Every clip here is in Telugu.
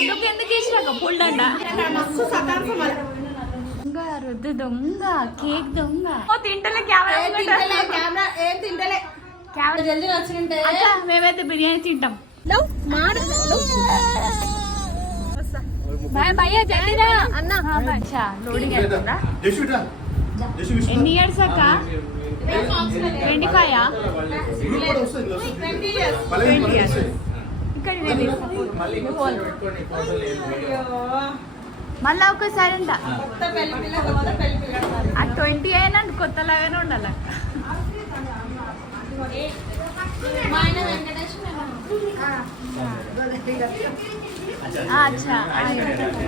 రుద్దుకు ఎందుకు వేసినాక పుల్లండ దొంగ రుద్దు దొంగ కేక్ దొంగ తింటలే కెమెరా ఏం తింటలే కెమెరా జల్దీ వచ్చింటే మేమైతే బిర్యానీ తింటాం భయ్యా జల్దీరా అన్న లోడింగ్ అవుతుందా ఎన్ని ఇయర్స్ అక్క 25 ఇక్కడ మళ్ళా ఒకసారి అంట ఆ 20 అయినా కొత్తలాగానే ఉండాలి అచ్చా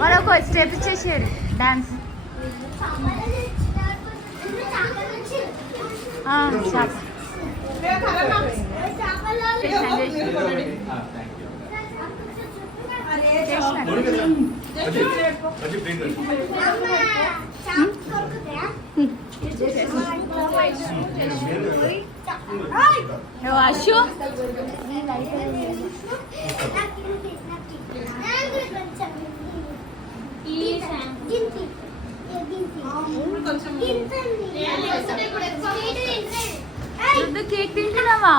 మరొక స్టెప్ ఇచ్చేసారు డాన్స్ అశు కేక్ తింటున్నావా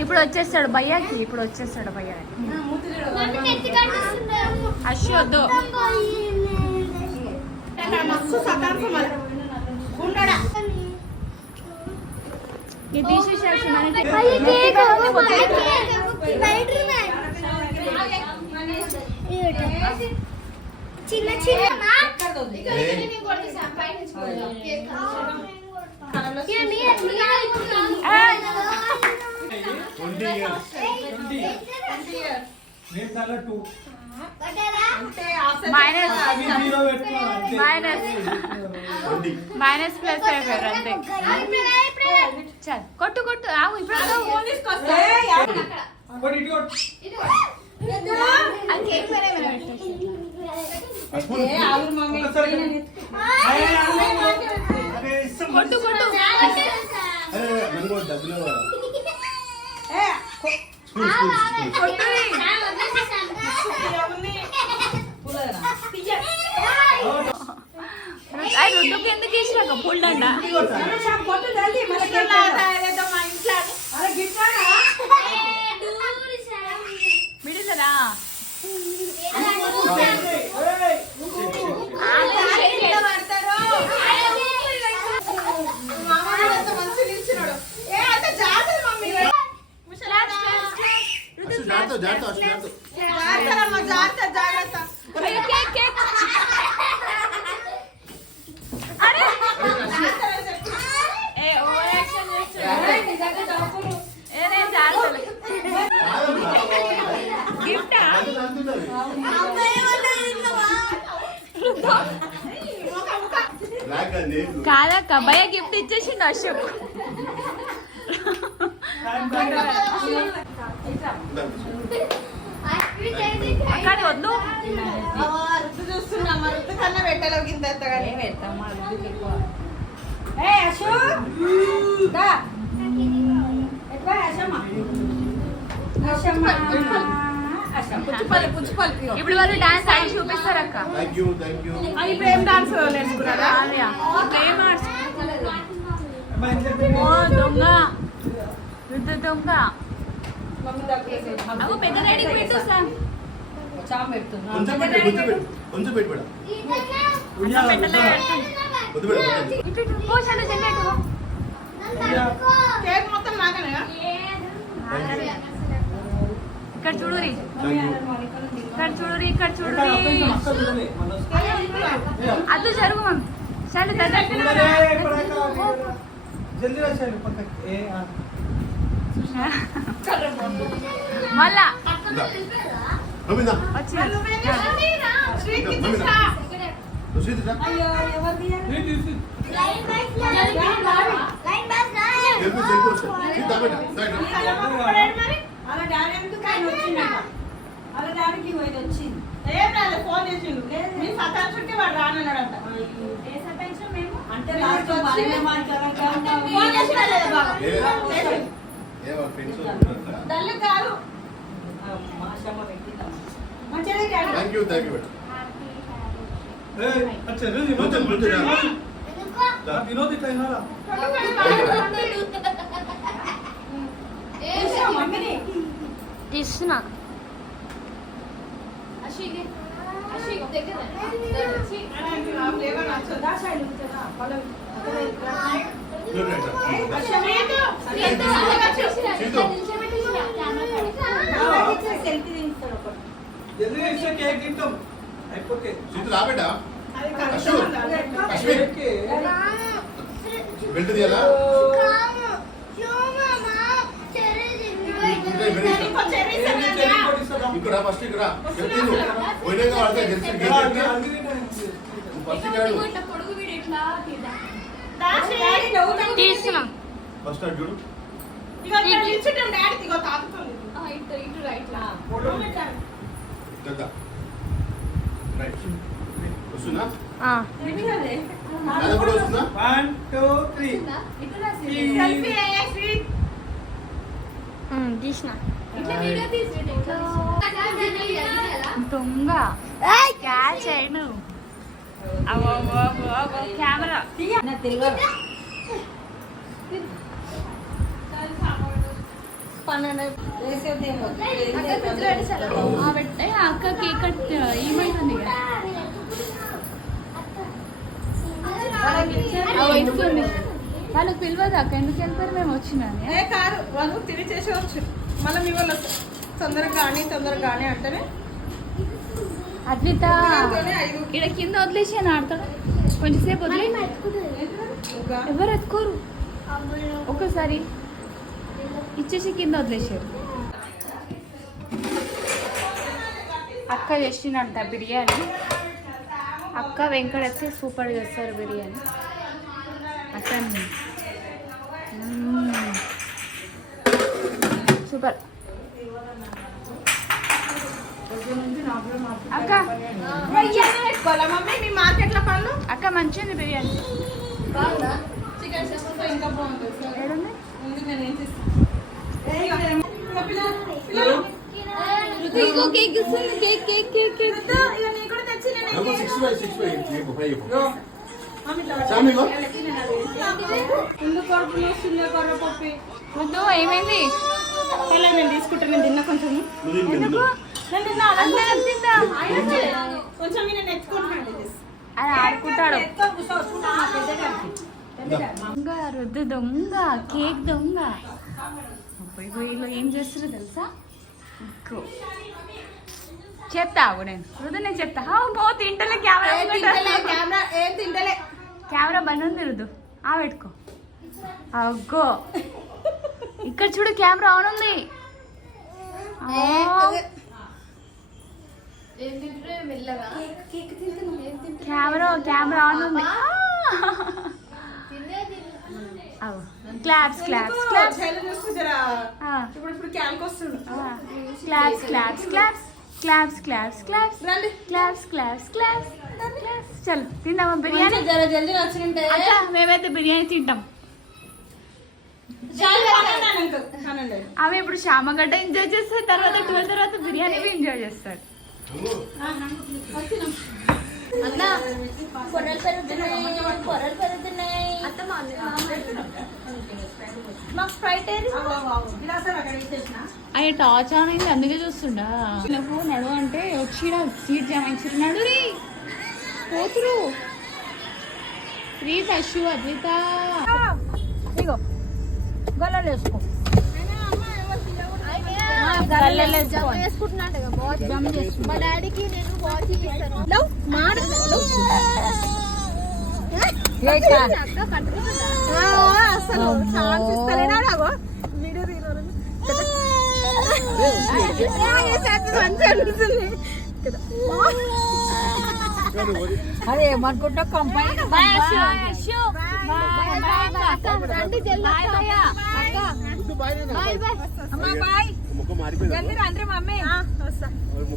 ఇప్పుడు వచ్చేస్తాడు భయ్యాకి అశు వద్దు చిన్న చిన్న మైనస్ ప్లస్ అయిపోయారు అంతే చల్ కొట్టు కొట్టు ఆవు ఇప్పుడు కొట్టు కొట్టు రుద్దుకు ఎందుకు వేసినాక పుల్లండ మిడిలరా కాదక్క భయ గిఫ్ట్ ఇచ్చేసిండు అశోక్ అక్కడ వద్దు చూస్తున్నా కన్నా పెట్టలేవు కింద ఇప్పుడు వాళ్ళు డాన్స్ ఆడి చూపిస్తారు అక్క ఇప్పుడు ఏం డాన్స్ నేర్చుకున్నారా దొంగ రుద్దు దొంగ అవు పెద్ద రెడీ పెట్టు సార్ ఇక్కడ చూడురి అది జరుగు చాలు మళ్ళా ఫోన్ చేసిండు మీ సతాంశుడికి వాడు రానన్నాడంట అంటే డల్ కాదు మంచిగా థ్యాంక్ యూ మేడం अच्छा विनोद इतना ఇస్తున్నా ఫ్లేవర్ నచ్చదా जल्दी इससे केक गिफ्ट అయిపోతే సీటు రా బేటా అది అశ్విన్ బెల్ట్ తీయాలా ఇక్కడ ఫస్ట్ ఇక్కడ చెప్తాను పోయినాక వాడితే తెలిసి ఫస్ట్ తీస్తున్నా ఫస్ట్ అది చూడు ఇగో ఇచ్చేటం డాడీ ఇగో తాగుతుంది కదా రైట్ వస్తున్నా ఆ. అది కూడా వస్తుందా 1 2 3 సెల్ఫీ స్వీట్ తీసిన దొంగ క్యాచ్ అయ్యాను కెమెరా అక్క కేక్ కట్ ఏమైతుంది వాళ్ళకి పిలవదు అక్క ఎందుకు వెళ్తారు మేము వచ్చినాను ఏ కాదు వాళ్ళు తిరిగి చేసేవచ్చు మళ్ళీ మీ వాళ్ళు తొందరగా కానీ అంటేనే అద్విత దాంతోనే 5 ఇక్కడ కింద వదిలేసి అని ఆడతాడు కొంచెంసేపు వదిలే ఎవరు ఎత్తుకోరు ఒకసారి ఇచ్చేసి కింద వదిలేసారు అక్క చేసినంట బిర్యానీ అక్క వెంకటేస్తే సూపర్ చేస్తారు బిర్యానీ అసలు సూపర్ అక్క పెట్టుకోవాలా మమ్మీ మీ మార్కెట్లో పనులు అక్క మంచిగా బిర్యానీ బాగుందా చికెన్ చేస్తే ఇంకా బాగుంటుంది ఏడుంది ఉంది నేను ఏం చేస్తాను పిల్లలు కేక్ ఇస్తుంది కేక్ కేక్ కేక్ కేక్ ఇక నీ కూడా తెచ్చి నేను 6 ముందు కడుపులో చిన్న కర్ర పప్పి వద్దు ఏమైంది సరే నేను తీసుకుంటాను నేను తిన్నా కొంచెం ఎందుకు నేను తిన్నా అందరం తిందాం. కొంచెం నేను ఎత్తుకుంటున్నాను అది ఆడుకుంటాడు దొంగ రుద్దు దొంగ కేక్ దొంగ పోయి వీళ్ళు ఏం చేస్తారో తెలుసా ఇంకో చెప్తావు నేను రుద్దు నేను చెప్తా మో తింటలే కెమెరా కెమెరా ఏం తింటలే కెమెరా బంద్ ఉంది రుద్దు ఆ పెట్టుకో అగ్గో ఇక్కడ చూడు కెమెరా ఆన్ ఉంది కెమెరా ఆన్ ఉంది క్లాప్స్ క్లాప్స్ క్లాప్స్ చూసుకుంటారా ఇప్పుడు క్యాల్కి వస్తుంది claps claps claps claps claps claps రండి క్లాప్స్ క్లాప్స్ క్లాప్స్ చలో తిందామా బిర్యానీ జర జల్దీ వచ్చింటే అక్క మేమైతే బిర్యానీ తింటాం ఆమె ఇప్పుడు శ్యామగడ్డ ఎంజాయ్ చేస్తారు తర్వాత 12 తర్వాత బిర్యానీ ఎంజాయ్ చేస్తారు అయ్యే టార్చ్ ఆన్ అయింది అందుకే చూస్తుండా నాకు నడు అంటే వచ్చి సీట్ జమాయించారు నడు రీ పోతురు ప్లీజ్ అశు అద్విత ఇగో గొల్లలు వేసుకో మా డాడీకి నేను వాచ్ చేస్తాను అసలు ఛాన్స్ ఇస్తలేనాగో వీడియో అదే ఏమనుకుంటా కంపెనీ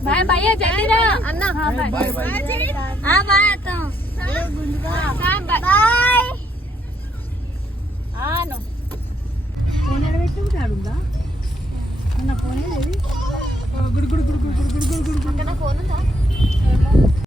బాయ్ బాయ్ జల్దీ రా అన్న బాయ్ ఆను ఆడుందా నా ఫోన్ ఏది గుడి గుడి గుడి గుడి గుడి గుడి గుడి